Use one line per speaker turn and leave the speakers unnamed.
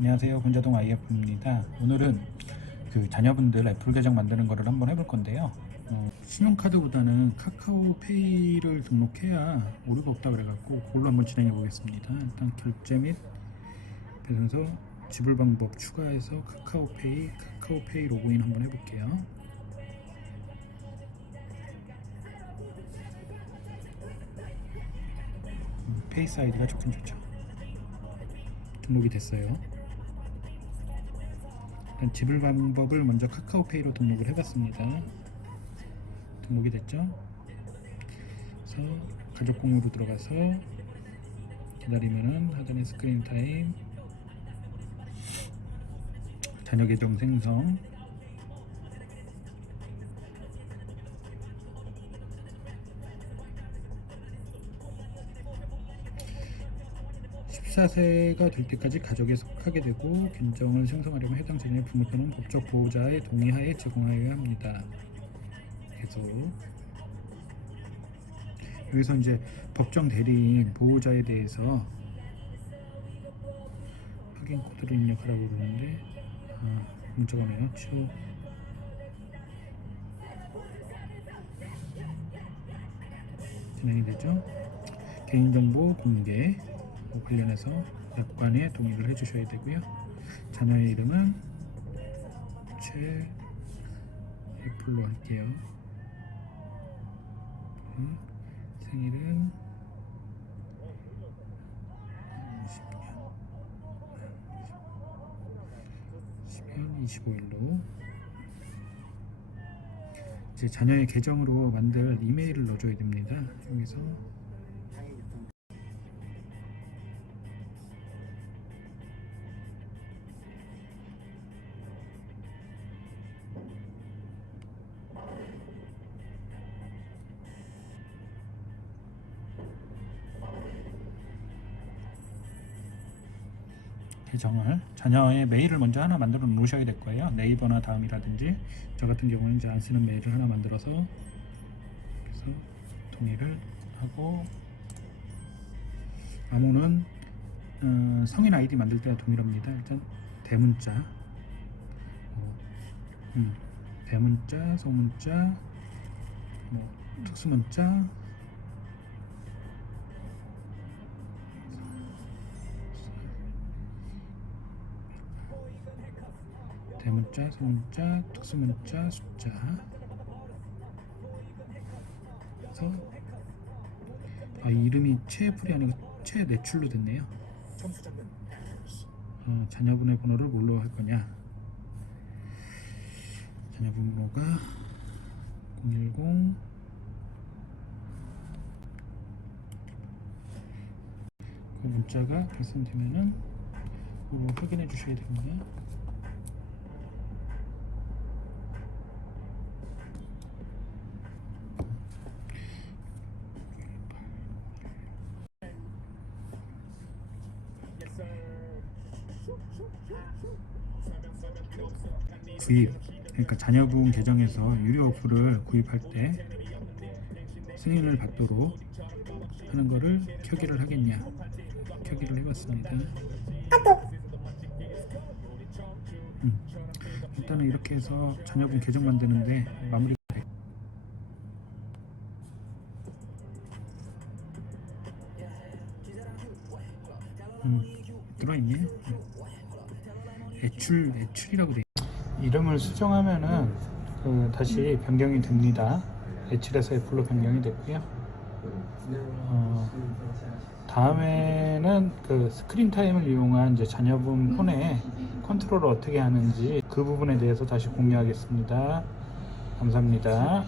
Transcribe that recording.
안녕하세요. 군자동 IF입니다. 오늘은 그 자녀분들 애플 계정 만드는 거를 한번 해볼 건데요. 어, 신용카드보다는 카카오페이를 등록해야 오류가 없다 그래갖고 그걸로 한번 진행해 보겠습니다. 일단 결제 및 배송서 지불 방법 추가해서 카카오페이 카카오페이 로그인 한번 해볼게요. 음, 페이스 아이디가 좋긴 좋죠. 등록이 됐어요. 일단 지불 방법을 먼저 카카오페이로 등록을 해봤습니다. 등록이 됐죠? 그래서 가족 공유로 들어가서 기다리면은 하단에 스크린 타임, 자녀 계정 생성, (14세가) 될 때까지 가족에 속하게 되고 계정을 생성하려면 해당 자녀의 부모 또는 법적 보호자의 동의하에 제공하여야 합니다. 계속 여기서 이제 법정 대리인 보호자에 대해서 확인 코드를 입력하라고 그러는데 아, 문자가 오네요. 치워 진행이 되죠. 개인정보 공개 관련해서 약관에 동의를 해주셔야 되고요. 자녀의 이름은 최 애플로 할게요. 음, 생일은 10년 10년 25일로 이제 자녀의 계정으로 만들 이메일을 넣어줘야 됩니다. 여기서 계정을 자녀의 메일을 먼저 하나 만들어 놓으셔야 될 거예요. 네이버나 다음이라든지 저 같은 경우는 이제 안 쓰는 메일을 하나 만들어서 그래서 동의를 하고 암호는 어, 성인 아이디 만들 때와 동일합니다. 일단 대문자, 어, 음, 대문자, 소문자, 뭐 특수문자, 대문자, 소문자, 특수문자, 숫자. 그래서 아, 이름이 최애플이 아니고 최내출로 됐네요. 어, 자녀분의 번호를 뭘로 할 거냐? 자녀분 번호가 010 그 문자가 발송되면은 이거 확인해 주셔야 됩니다. 구입 그러니까 자녀분 계정에서 유료 어플을 구입할 때 승인을 받도록 하는 거를 켜기를 하겠냐. 켜기를 해봤습니다. 음, 일단은 이렇게 해서 자녀분 계정 만드는데 마무리. 음, 들어있네 음. 애출 애출이라고 돼 이름을 수정하면은 그 다시 변경이 됩니다. H에서 F로 변경이 됐고요. 어, 다음에는 그 스크린 타임을 이용한 이제 자녀분 폰에 컨트롤을 어떻게 하는지 그 부분에 대해서 다시 공유하겠습니다. 감사합니다.